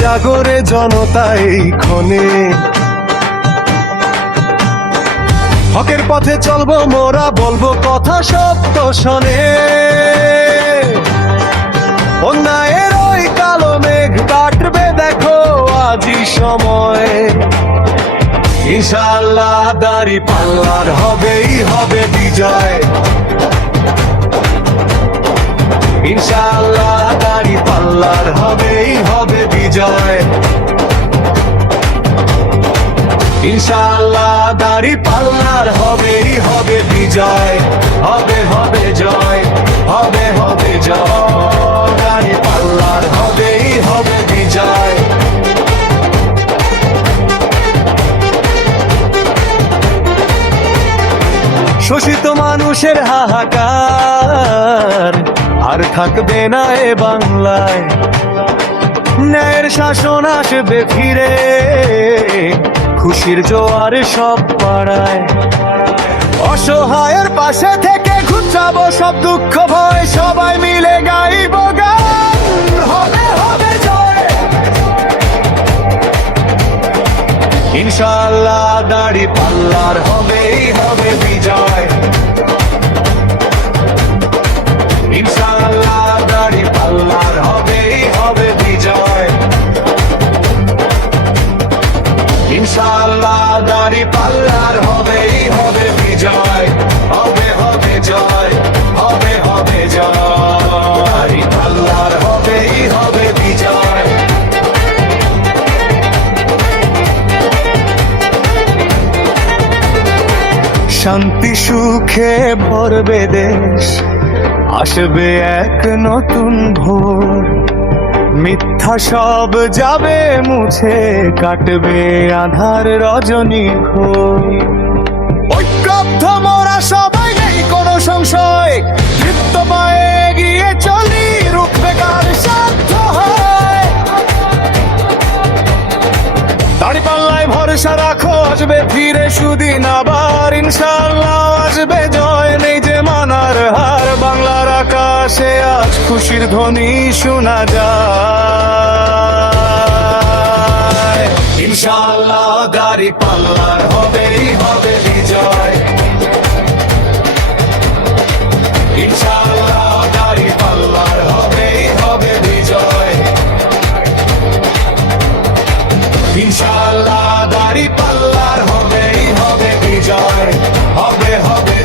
জাগরে জনতা এই ক্ষণে হকের পথে চলবো মোরা, বলব কথা সত্য শোনে। অন্যায়ের ওই কালো মেঘ কাটবে দেখো আজি সময়। ইনশাল্লাহ দাড়ি পাল্লার হবেই হবে বিজয়। ইনশাল্লাহ দাড়ি পাল্লার ইনশাল্লাহ দাড়ি পাল্লার হবেই হবে বিজয়, হবে হবে জয়, হবে হবে জয়। দাড়ি পাল্লার হবেই হবে বিজয়। শোষিত মানুষের হাহাকার, আর থাকবে না এ বাংলায়। ন্যায়ের শাসন আসবে ফিরে খুশির জোয়ার সব পাড়ায়। অসহায়ের পাশে থেকে ঘুচাবো সব দুঃখ, ভয়, সবাই মিলে গাইব ইনশাল্লাহ দাড়ি পাল্লার হবেই, হবে বিজয়। শান্তি, সুখে ভরবে দেশ। আসবে এক নতুন ভোর। মিথ্যা সব যাবে মুছে, কাটবে আধার রজনী ঘোর ঐক্যবদ্ধ মোরা সবাই নেই কোনো আসবে ফিরে সুদিন আবার ইনশাল্লাহ আসবে জয় নেই যে মানার হার। বাংলার আকাশে আজ খুশির ধ্বনি শোনা যায়। ইনশাল্লাহ পাল্লার হবে বিজয়। হবে বিজয়। ইনশাল্লাহ Habe habe